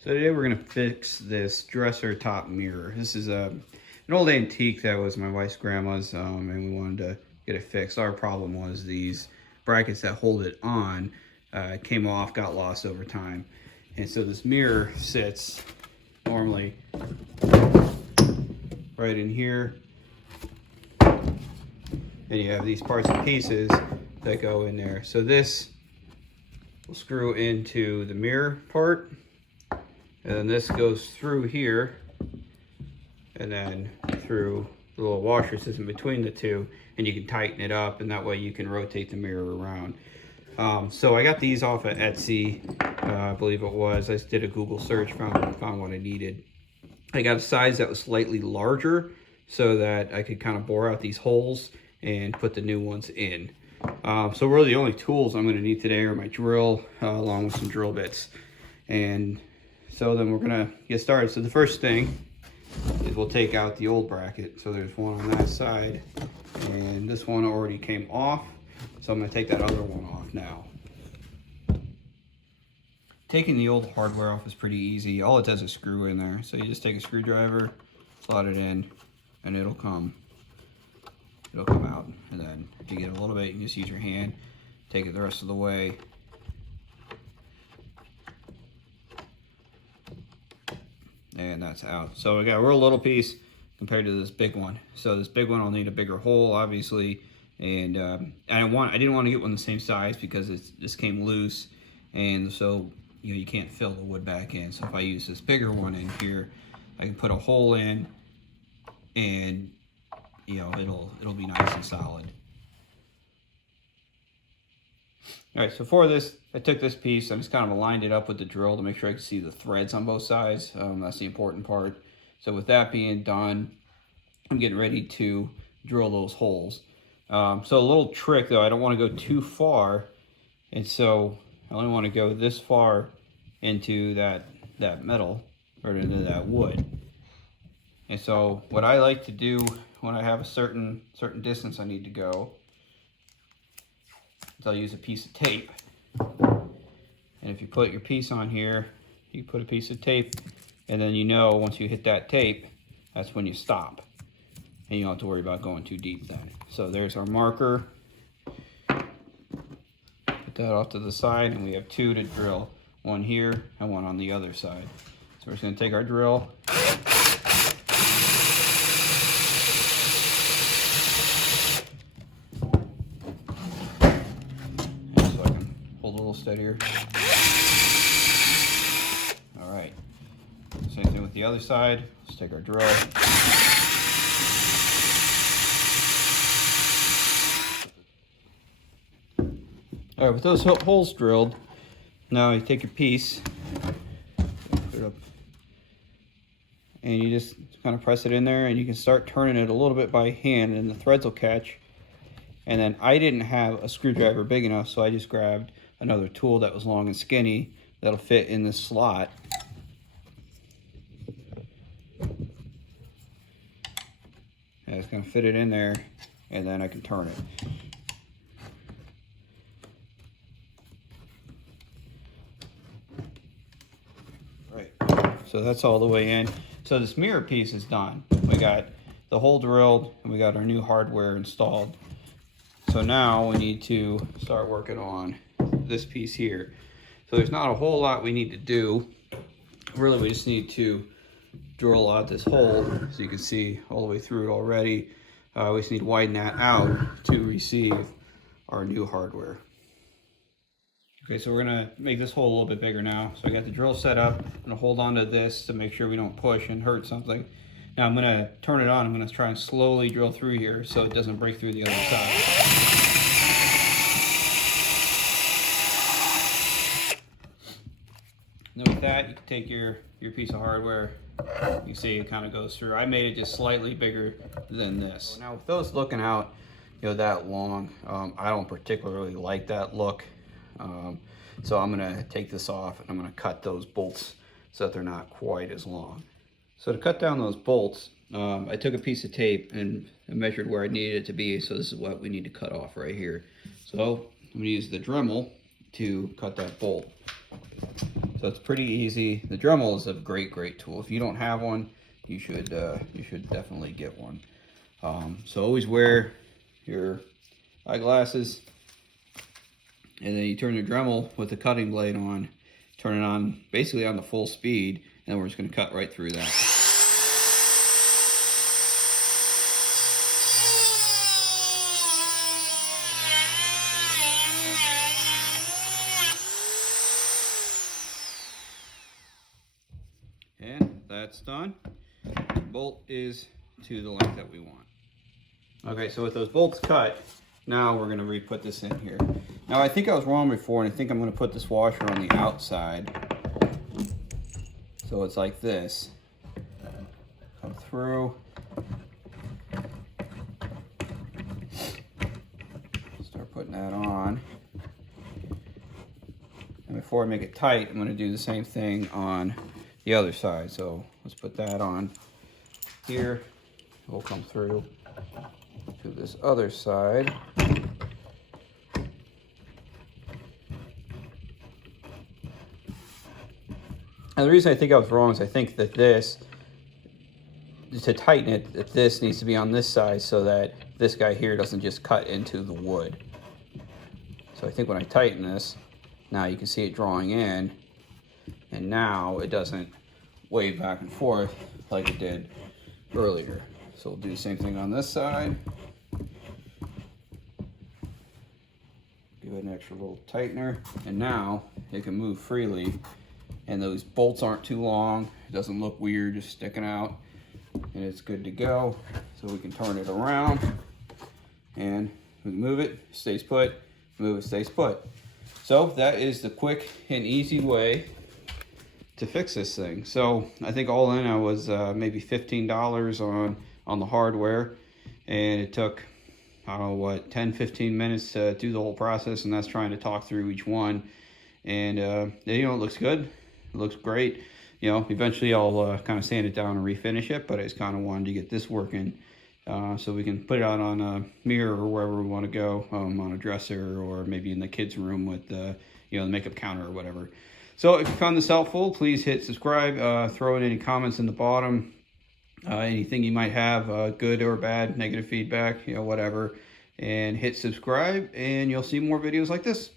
So today we're gonna fix this dresser top mirror. This is an old antique that was my wife's grandma's, and we wanted to get it fixed. Our problem was these brackets that hold it on came off, got lost over time. And so this mirror sits normally right in here. And you have these parts and pieces that go in there. So this will screw into the mirror part. And then this goes through here and then through the little washer system between the two, and you can tighten it up, and that way you can rotate the mirror around. So I got these off of Etsy, I believe it was. I just did a Google search, found what I needed. I got a size that was slightly larger so that I could kind of bore out these holes and put the new ones in. So really the only tools I'm going to need today are my drill along with some drill bits. And so then we're gonna get started. So the first thing is we'll take out the old bracket. So there's one on that side, and this one already came off. So I'm gonna take that other one off now. Taking the old hardware off is pretty easy. All it does is screw in there. So you just take a screwdriver, slot it in, and it'll come out. And then if you get a little bit, you can just use your hand, take it the rest of the way. And that's out. So we got a real little piece compared to this big one. So this big one will need a bigger hole, obviously. And I didn't want to get one the same size because this came loose, and so you can't fill the wood back in. So if I use this bigger one in here, I can put a hole in, and it'll be nice and solid. All right, so for this, I took this piece, I just kind of aligned it up with the drill to make sure I could see the threads on both sides. That's the important part. So with that being done, I'm getting ready to drill those holes. So a little trick though, I don't want to go too far, and so I only want to go this far into that metal, or into that wood. And so what I like to do when I have a certain distance I need to go, I'll use a piece of tape. And if you put your piece on here, you put a piece of tape, and then once you hit that tape, that's when you stop. And you don't have to worry about going too deep then. So there's our marker. Put that off to the side, and we have two to drill. One here and one on the other side. So we're just gonna take our drill. Hold a little steadier. All right. Same thing with the other side. Let's take our drill. All right, with those holes drilled, now you take your piece, put it up, and you just kind of press it in there, and you can start turning it a little bit by hand, and the threads will catch. And then I didn't have a screwdriver big enough, so I just grabbed another tool that was long and skinny that'll fit in this slot. And it's gonna fit it in there, and then I can turn it. Right, so that's all the way in. So this mirror piece is done. We got the hole drilled, and we got our new hardware installed. So now we need to start working on this piece here. So there's not a whole lot we need to do. Really, we just need to drill out this hole, so you can see all the way through it already. We just need to widen that out to receive our new hardware. Okay, so we're gonna make this hole a little bit bigger now. So I got the drill set up. I'm gonna hold on to this to make sure we don't push and hurt something. Now I'm gonna turn it on. I'm gonna try and slowly drill through here so it doesn't break through the other side. And then with that, you can take your piece of hardware. You can see it kind of goes through. I made it just slightly bigger than this. Now with those looking out, that long, I don't particularly like that look. So I'm gonna take this off, and I'm gonna cut those bolts so that they're not quite as long. So to cut down those bolts, I took a piece of tape and measured where I needed it to be. So this is what we need to cut off right here. So I'm gonna use the Dremel to cut that bolt. So it's pretty easy. The Dremel is a great tool. If you don't have one, you should definitely get one. So always wear your eyeglasses, and then you turn your Dremel with the cutting blade on, turn it on basically on the full speed, and then we're just going to cut right through that. And that's done. The bolt is to the length that we want. Okay, so with those bolts cut, now we're going to re-put this in here. Now I think I was wrong before, and I think I'm going to put this washer on the outside. So it's like this. Come through. Start putting that on. And before I make it tight, I'm going to do the same thing on the other side. So let's put that on here. We'll come through to this other side. And the reason I think I was wrong is I think that this, to tighten it, that this needs to be on this side so that this guy here doesn't just cut into the wood. So I think when I tighten this, now you can see it drawing in, and now it doesn't wave back and forth like it did earlier. So we'll do the same thing on this side. Give it an extra little tightener, and now it can move freely, and those bolts aren't too long. It doesn't look weird just sticking out, and it's good to go. So we can turn it around, and we can move it, stays put, move it, stays put. So that is the quick and easy way to fix this thing. So I think all in I was maybe $15 on the hardware, and it took, I don't know what, 10-15 minutes to do the whole process, and that's trying to talk through each one. And you know, it looks good, it looks great. You know, eventually I'll kind of sand it down and refinish it, but I just kind of wanted to get this working so we can put it out on a mirror or wherever we want to go, on a dresser, or maybe in the kids' room with you know, the makeup counter or whatever. So if you found this helpful, please hit subscribe, throw in any comments in the bottom, anything you might have, good or bad, negative feedback, you know, whatever, and hit subscribe, and you'll see more videos like this.